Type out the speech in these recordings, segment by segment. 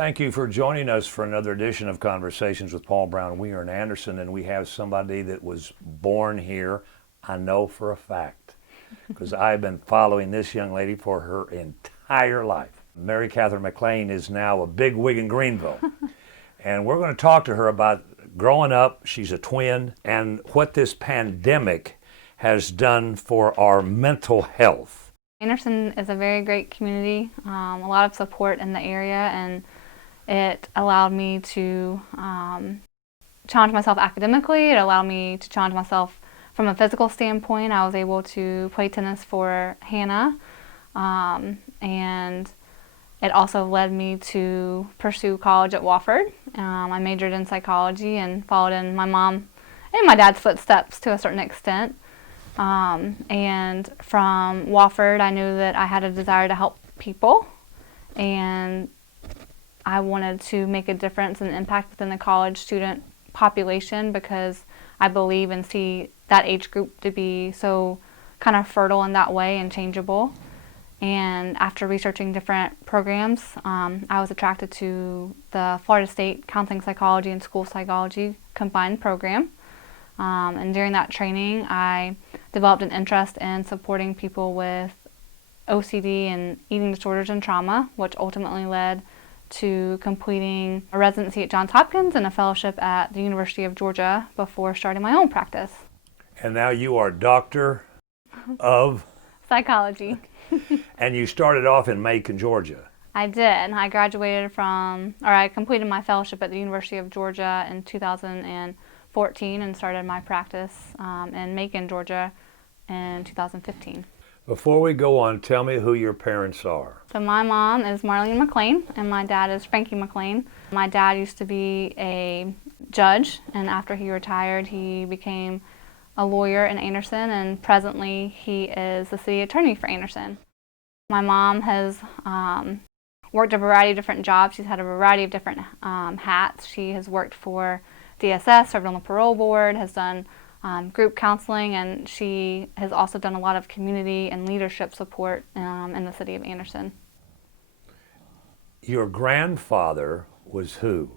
Thank you for joining us for another edition of Conversations with Paul Brown, Winger, and Anderson. And we have somebody that was born here, I know for a fact, because I've been following this young lady for her entire life. Mary Catherine McClain is now a big wig in Greenville. And we're going to talk to her about growing up. She's a twin, and what this pandemic has done for our mental health. Anderson is a very great community, a lot of support in the area, and it allowed me to challenge myself academically. It allowed me to challenge myself from a physical standpoint. I was able to play tennis for Hannah, and it also led me to pursue college at Wofford. I majored in psychology and followed in my mom and my dad's footsteps to a certain extent. And from Wofford, I knew that I had a desire to help people, and I wanted to make a difference and impact within the college student population because I believe and see that age group to be so kind of fertile in that way and changeable. And after researching different programs, I was attracted to the Florida State Counseling Psychology and School Psychology combined program. And during that training, I developed an interest in supporting people with OCD and eating disorders and trauma, which ultimately led to completing a residency at Johns Hopkins and a fellowship at the University of Georgia before starting my own practice. And now you are Doctor of Psychology. And you started off in Macon, Georgia. I did. I I completed my fellowship at the University of Georgia in 2014 and started my practice in Macon, Georgia in 2015. Before we go on, tell me who your parents are. So my mom is Marlene McClain and my dad is Frankie McClain. My dad used to be a judge, and after he retired he became a lawyer in Anderson, and presently he is the city attorney for Anderson. My mom has worked a variety of different jobs. She's had a variety of different hats. She has worked for DSS, served on the parole board, has done group counseling, and she has also done a lot of community and leadership support in the city of Anderson. Your grandfather was who?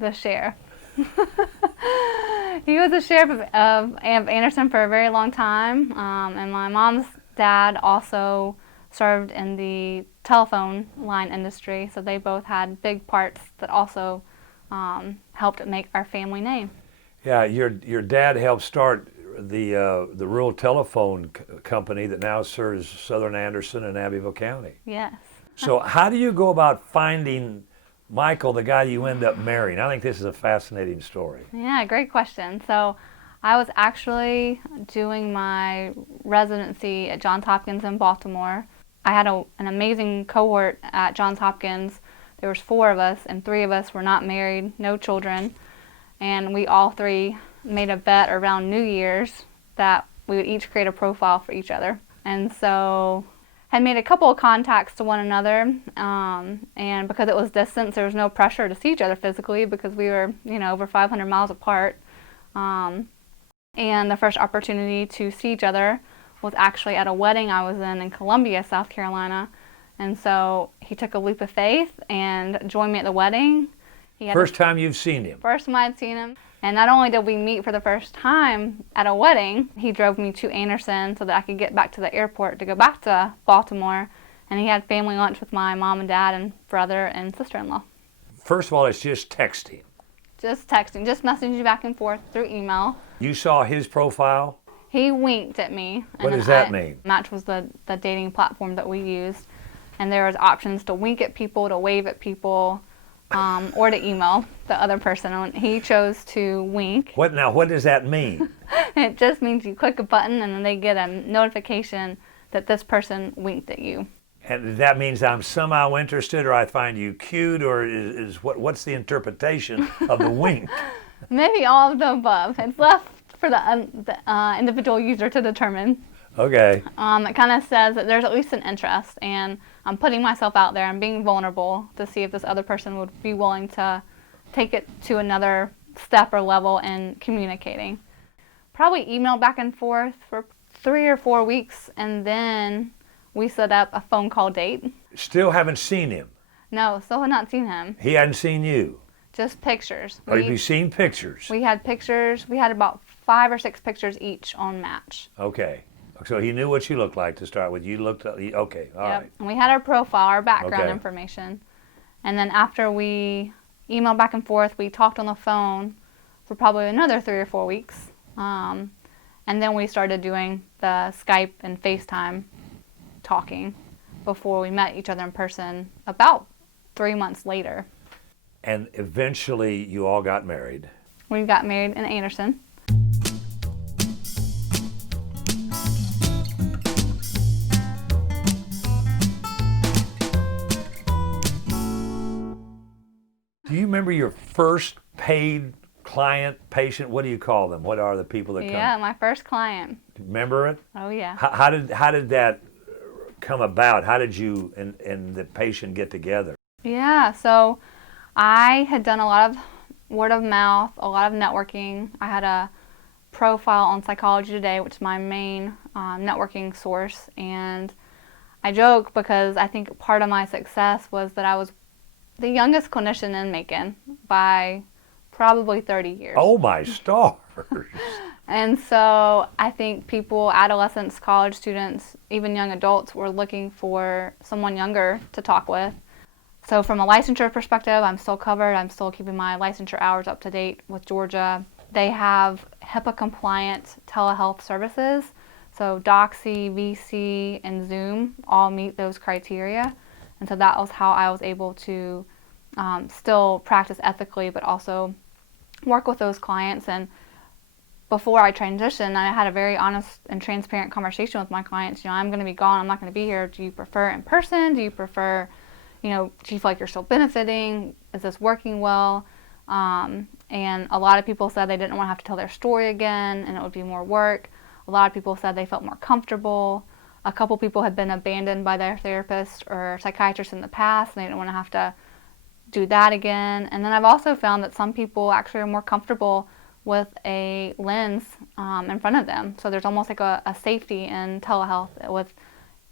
The sheriff. He was the sheriff of Anderson for a very long time, and my mom's dad also served in the telephone line industry, so they both had big parts that also helped make our family name. Yeah, your dad helped start the rural telephone company that now serves southern Anderson and Abbeville County. Yes. So how do you go about finding Michael, the guy you end up marrying? I think this is a fascinating story. Yeah, great question. So I was actually doing my residency at Johns Hopkins in Baltimore. I had an amazing cohort at Johns Hopkins. There was 4 of us, and 3 of us were not married, no children. And we all 3 made a bet around New Year's that we would each create a profile for each other. And so had made a couple of contacts to one another, and because it was distance, there was no pressure to see each other physically because we were, over 500 miles apart. And the first opportunity to see each other was actually at a wedding I was in Columbia, South Carolina. And so he took a leap of faith and joined me at the wedding. First time you've seen him? First time I'd seen him. And not only did we meet for the first time at a wedding, he drove me to Anderson so that I could get back to the airport to go back to Baltimore. And he had family lunch with my mom and dad and brother and sister-in-law. First of all, it's just texting. Just texting, just messaging back and forth through email. You saw his profile? He winked at me. What does that mean? Match was the dating platform that we used. And there was options to wink at people, to wave at people, or to email the other person. And he chose to wink. What does that mean? It just means you click a button and then they get a notification that this person winked at you. And that means I'm somehow interested, or I find you cute, or what's the interpretation of the wink? Maybe all of the above. It's left for the individual user to determine. Okay. It kind of says that there's at least an interest, and I'm putting myself out there and being vulnerable to see if this other person would be willing to take it to another step or level in communicating. Probably emailed back and forth for 3 or 4 weeks, and then we set up a phone call date. Still haven't seen him? No, still have not seen him. He hadn't seen you. Just pictures. Or have you seen pictures? We had pictures. We had about 5 or 6 pictures each on Match. Okay. So he knew what you looked like to start with. You looked, okay, all right. And we had our profile, our background Okay. information. And then after we emailed back and forth, we talked on the phone for probably another 3 or 4 weeks. And then we started doing the Skype and FaceTime talking before we met each other in person about 3 months later. And eventually you all got married. We got married in Anderson. Do you remember your first paid client, patient? What do you call them? What are the people that come? Yeah, my first client. Remember it? Oh, yeah. How did that come about? How did you and the patient get together? Yeah, so I had done a lot of word of mouth, a lot of networking. I had a profile on Psychology Today, which is my main networking source. And I joke because I think part of my success was that I was the youngest clinician in Macon by probably 30 years. Oh, my stars. And so I think people, adolescents, college students, even young adults, were looking for someone younger to talk with. So from a licensure perspective, I'm still covered. I'm still keeping my licensure hours up to date with Georgia. They have HIPAA-compliant telehealth services. So Doxy, VC, and Zoom all meet those criteria. And so that was how I was able to still practice ethically, but also work with those clients. And before I transitioned, I had a very honest and transparent conversation with my clients. You know, I'm going to be gone. I'm not going to be here. Do you prefer in person? Do you prefer, do you feel like you're still benefiting? Is this working well? And a lot of people said they didn't want to have to tell their story again, and it would be more work. A lot of people said they felt more comfortable. A couple people had been abandoned by their therapist or psychiatrist in the past, and they didn't want to have to do that again. And then I've also found that some people actually are more comfortable with a lens in front of them. So there's almost like a safety in telehealth with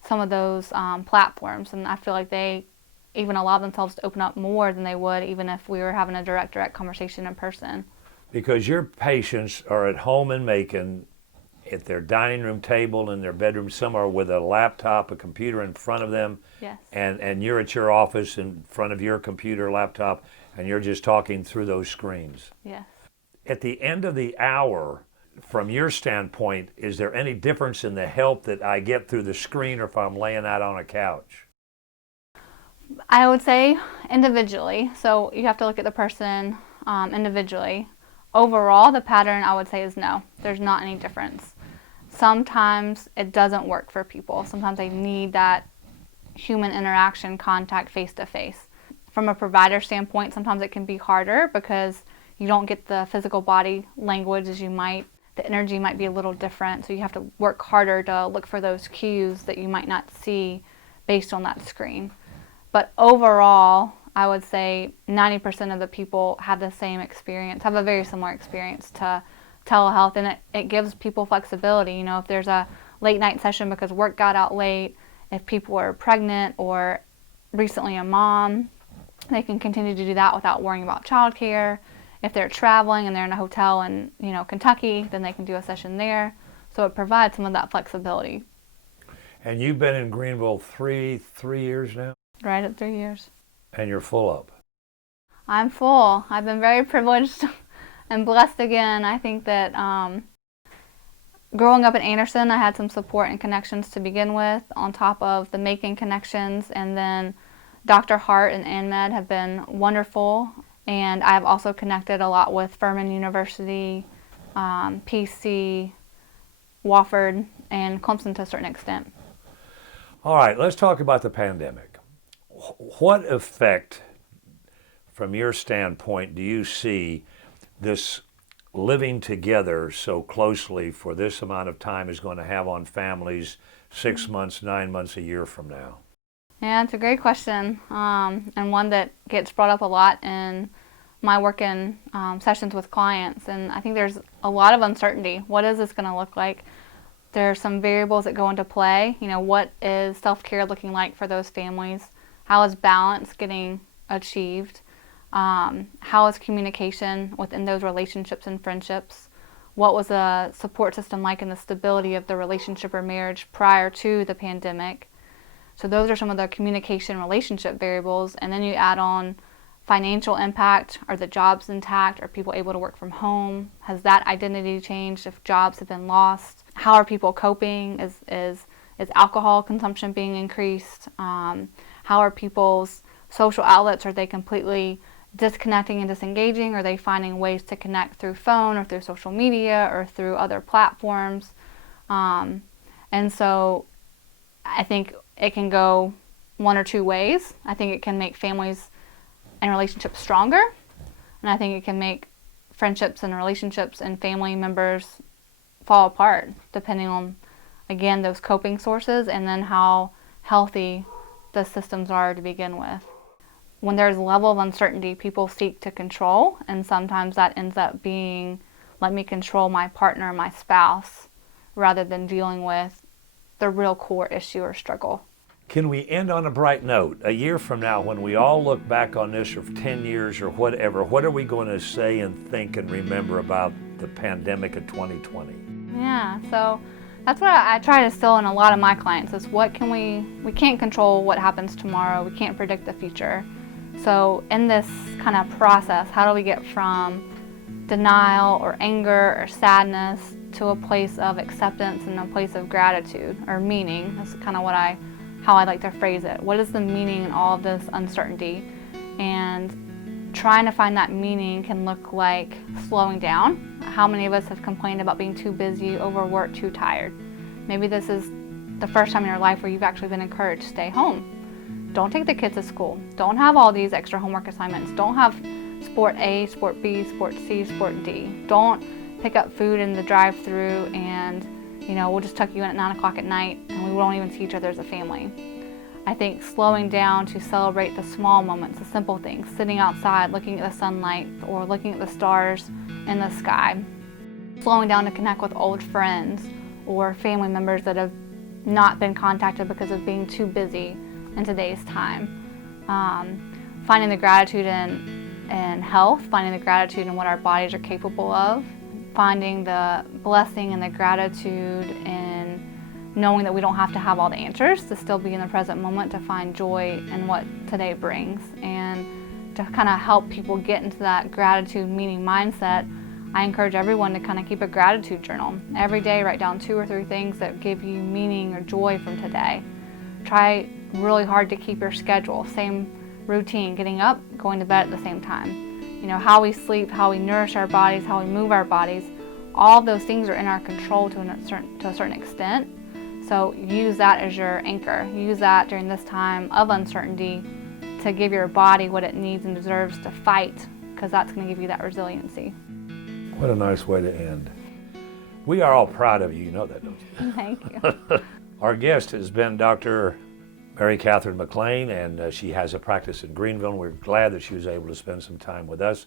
some of those platforms. And I feel like they even allow themselves to open up more than they would even if we were having a direct conversation in person. Because your patients are at home in Macon, at their dining room table, in their bedroom somewhere with a laptop, a computer in front of them. Yes. And you're at your office in front of your computer, laptop, and you're just talking through those screens. Yes. At the end of the hour, from your standpoint, is there any difference in the help that I get through the screen or if I'm laying out on a couch? I would say individually. So you have to look at the person individually. Overall, the pattern I would say is no. There's not any difference. Sometimes it doesn't work for people. Sometimes they need that human interaction, contact face-to-face. From a provider standpoint, sometimes it can be harder because you don't get the physical body language as you might. The energy might be a little different, so you have to work harder to look for those cues that you might not see based on that screen. But overall, I would say 90% of the people have the same experience, have a very similar experience to telehealth, and it gives people flexibility. If there's a late night session because work got out late, if people are pregnant or recently a mom, they can continue to do that without worrying about childcare. If they're traveling and they're in a hotel in Kentucky, then they can do a session there. So it provides some of that flexibility. And you've been in Greenville three years now? Right at 3 years. And you're full up. I'm full. I've been very privileged and blessed again. I think that growing up in Anderson, I had some support and connections to begin with, on top of the Macon connections. And then Dr. Hart and ANMED have been wonderful. And I've also connected a lot with Furman University, PC, Wofford, and Clemson to a certain extent. All right, let's talk about the pandemic. What effect, from your standpoint, do you see this living together so closely for this amount of time is going to have on families 6 months, 9 months, a year from now? Yeah, it's a great question, and one that gets brought up a lot in my work in sessions with clients. And I think there's a lot of uncertainty. What is this going to look like? There are some variables that go into play. What is self-care looking like for those families? How is balance getting achieved? How is communication within those relationships and friendships? What was the support system like and the stability of the relationship or marriage prior to the pandemic? So those are some of the communication relationship variables. And then you add on financial impact. Are the jobs intact? Are people able to work from home? Has that identity changed if jobs have been lost? How are people coping? Is alcohol consumption being increased? How are people's social outlets? Are they completely disconnecting and disengaging? Are they finding ways to connect through phone or through social media or through other platforms? And so I think it can go one or two ways. I think it can make families and relationships stronger, and I think it can make friendships and relationships and family members fall apart, depending on, again, those coping sources and then how healthy the systems are to begin with. When there's a level of uncertainty, people seek to control, and sometimes that ends up being, let me control my partner, my spouse, rather than dealing with the real core issue or struggle. Can we end on a bright note? A year from now, when we all look back on this, or 10 years or whatever, what are we going to say and think and remember about the pandemic of 2020? Yeah, so that's what I try to instill in a lot of my clients is we can't control what happens tomorrow. We can't predict the future. So in this kind of process, how do we get from denial or anger or sadness to a place of acceptance and a place of gratitude or meaning? That's kind of how I like to phrase it. What is the meaning in all of this uncertainty? And trying to find that meaning can look like slowing down. How many of us have complained about being too busy, overworked, too tired? Maybe this is the first time in your life where you've actually been encouraged to stay home. Don't take the kids to school. Don't have all these extra homework assignments. Don't have sport A, sport B, sport C, sport D. Don't pick up food in the drive-thru and we'll just tuck you in at 9 o'clock at night and we won't even see each other as a family. I think slowing down to celebrate the small moments, the simple things, sitting outside, looking at the sunlight or looking at the stars in the sky. Slowing down to connect with old friends or family members that have not been contacted because of being too busy in today's time. Finding the gratitude in health, finding the gratitude in what our bodies are capable of, finding the blessing and the gratitude in knowing that we don't have to have all the answers, to still be in the present moment, to find joy in what today brings, and to kind of help people get into that gratitude meaning mindset. I encourage everyone to kind of keep a gratitude journal. Every day write down 2 or 3 things that give you meaning or joy from today. Try really hard to keep your schedule, same routine, getting up, going to bed at the same time. How we sleep, how we nourish our bodies, how we move our bodies, all of those things are in our control to a certain extent. So use that as your anchor. Use that during this time of uncertainty to give your body what it needs and deserves to fight, because that's going to give you that resiliency. What a nice way to end. We are all proud of you. You know that, don't you? Thank you. Our guest has been Dr. Mary Catherine McClain, and she has a practice in Greenville. And we're glad that she was able to spend some time with us.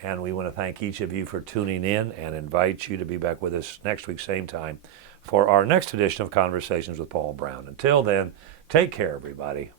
And we want to thank each of you for tuning in and invite you to be back with us next week, same time, for our next edition of Conversations with Paul Brown. Until then, take care, everybody.